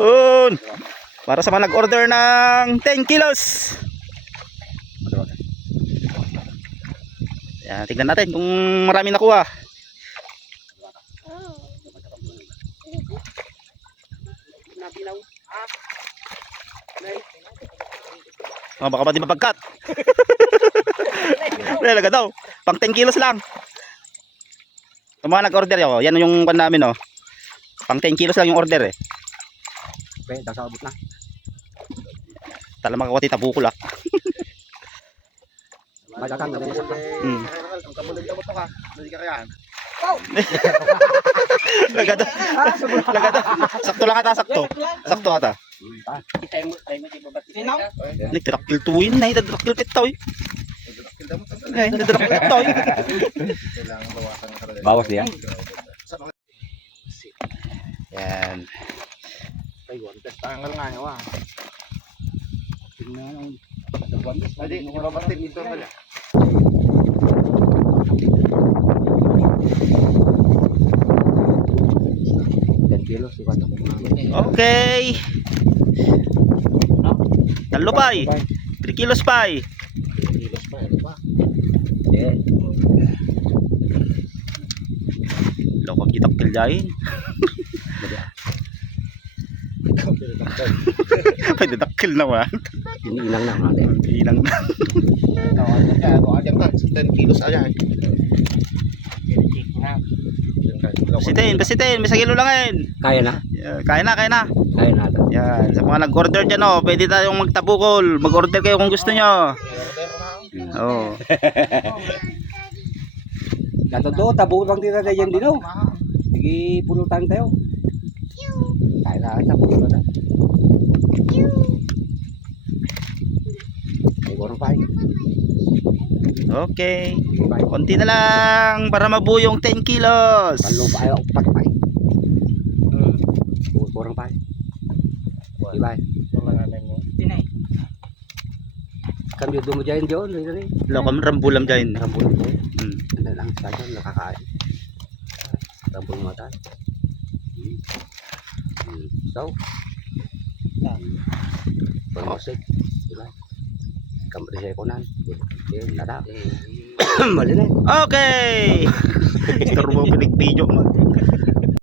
Un. Para sa mga nag-order ng 10 kilos. Yan, tignan natin kung marami nakuha. Baka ba di mapagkat? Talaga daw. Pang 10 kilos lang. Yung mga nag-order yun, yan yung pan namin oh. Pang 10 kilos lang yung order eh. Okay, dasabot na. Tala makakuha tita bukol ah. Madakang na din. Ang kamulag labot ka. Hindi ka kayaan. Lagada. Lagada. Sakto lang ata, sakto. Sakto ata. Nagtirakil tuwin na, nagtirakil kitaw eh. Nagtirakil kitaw eh. Kailangan bawasan ka talaga. Bawas diyan. Yan. Tanggal nga nyo ah. Hindi, ibabatin dito pala. Kilos, iwan ako. Okay. Talo pay. 3 kilos pay. Kilos pa, ano ba? Yeah. Lokong kitakil dahil. Pwede dakil naman. Iniinang na natin. Inang na. Ayan ka, 10 kilos ayan. Basitin, may sagilo lang ngayon. Kaya na? Kaya na. Kaya na ito. Yan, sa mga nag-order dyan oh, pwede tayong magtabukol. Mag-order kayo kung gusto nyo. Oo. Ganto do, tabo lang din natin dyan din o. Sige, pulutan tayo. Kaya na sa pulutan. Ay, gorong pa. Okay. Konti na lang para mabuo yung 10 kilos. Panlo pa ayaw, upat pa. Gorong pa. Diba? Kami doon mo dyan dyan. Lokong rambulam dyan. Rambulong po. Ano lang sa dyan, nakakain. Rambulong mata. So, pangosik. Diba? Kamari sa ikonan. Yan, nada. Mali na. Okay. Gusto mo pinig video mo.